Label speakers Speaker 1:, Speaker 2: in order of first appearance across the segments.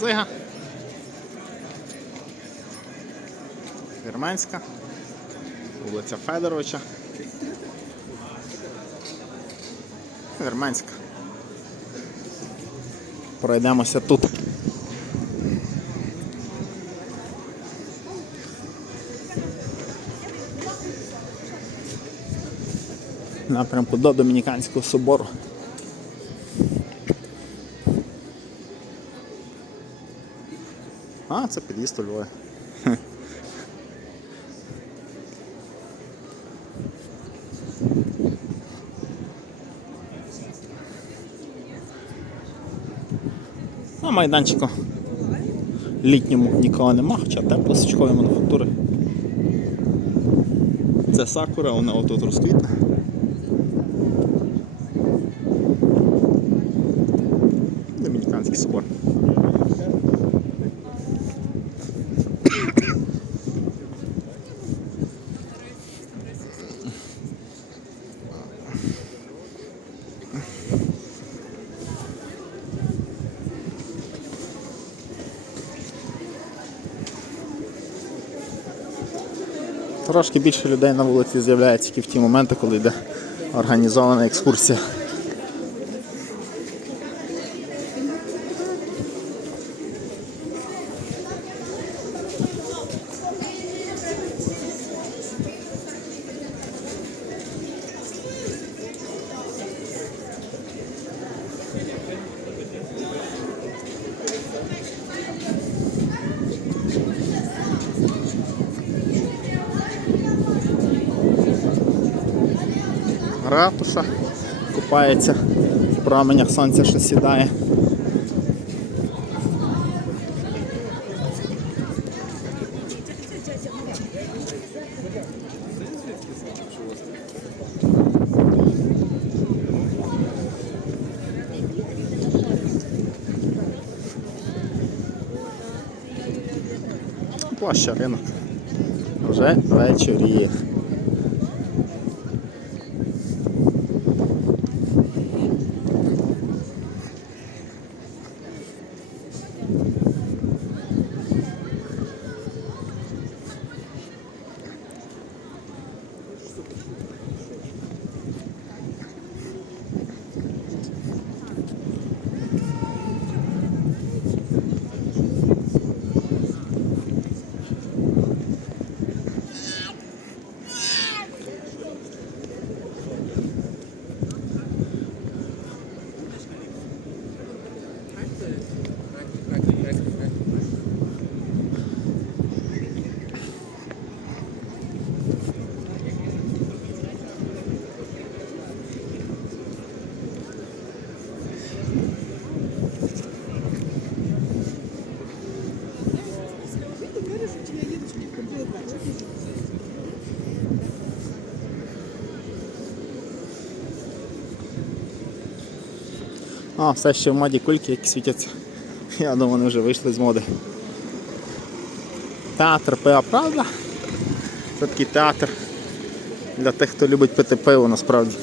Speaker 1: Дзига. Вірменська. Вулиця Федоровича. Вірменська. Пройдемося тут. Напрямку до Домініканського собору. А, це під'їзд у Львові. На майданчику літньому нікого нема, хоча тепло сучкові мануфактури. Це сакура, вона отут розквітне. Трошки більше людей на вулиці з'являється тільки в ті моменти, коли йде організована екскурсія. Ратуша купається в променях сонця, що сідає. Площа ринок. Вже вечоріє. А, все ще в моді кульки, які світяться. Я думаю, вони вже вийшли з моди. Театр пива, правда? Це такий театр для тих, хто любить пити пиво насправді.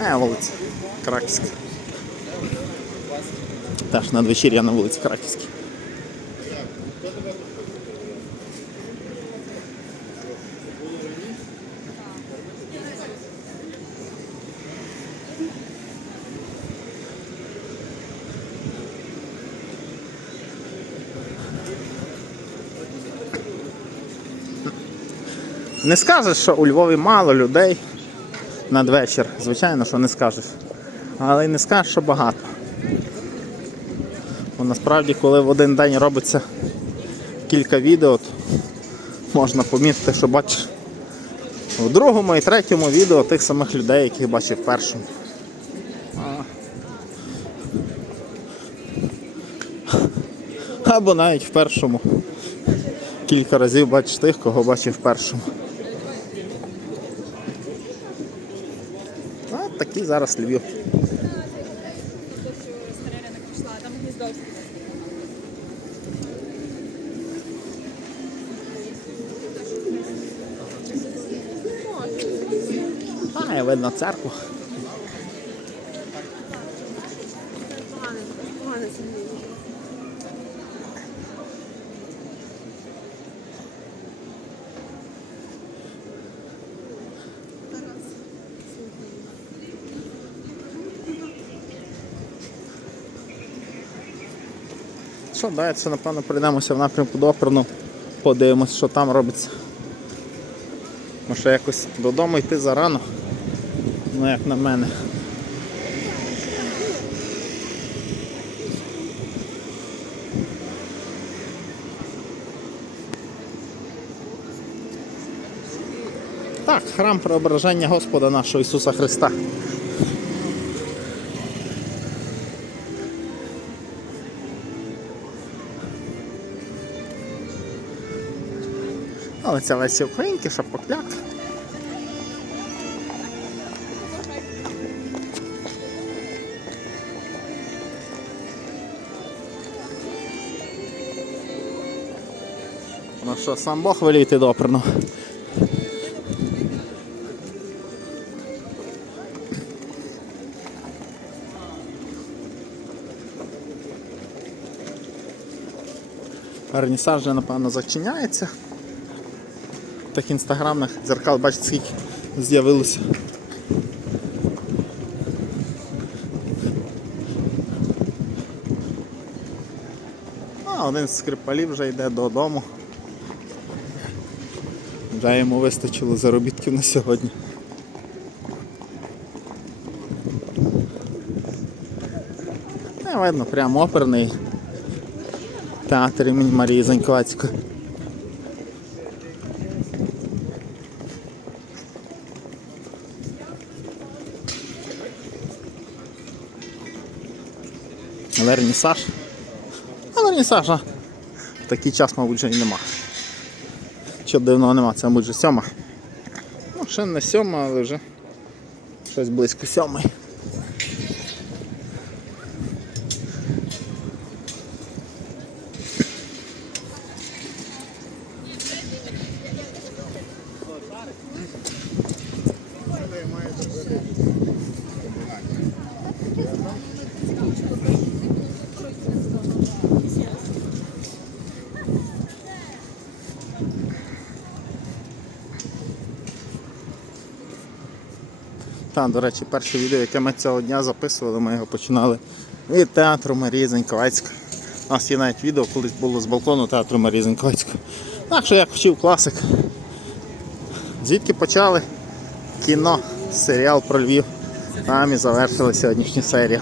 Speaker 1: Е, вулиця Краківська. Теж надвечір'я на вулиці Краківській. Не скажеш, що у Львові мало людей надвечір. Звичайно, що не скажеш. Але й не скажеш, що багато. Бо насправді, коли в один день робиться кілька відео, то можна помітити, що бачиш в другому і третьому відео тих самих людей, яких бачив в першому. Або навіть в першому. Кілька разів бачиш тих, кого бачив в першому. зараз Львів. А, видно церкву.
Speaker 2: Погано, погано сім'ї.
Speaker 1: Що, далі, напевно, прийдемося в напрямку до оперну, подивимось, що там робиться. Може якось додому йти зарано. Ну, як на мене. Так, храм преображення Господа нашого Ісуса Христа. Але це Лесі Українки, Шапокляк. Ну що, сам Бог велів йти. Вернісаж вже, напевно, зачиняється. Так інстаграмних дзеркал, бачите, скільки з'явилося. А один з скрипалів вже йде додому. Вже йому вистачило заробітків на сьогодні. Не видно, прямо оперний театр імені Марії Заньковацької. Вернісаж. А вернісажа в такий час, мабуть, вже і нема. Що дивного нема, це мабуть вже сьома. Ну, ще не сьома, але вже щось близько сьомої. Так, до речі, перше відео, яке ми цього дня записували, ми його починали від театру Марії Зеньковецька. У нас є навіть відео, колись було з балкону театру Марії Зеньковецька. Так що як вчив класик. Звідки почали? Кіно, серіал про Львів. Там і завершили сьогоднішню серію.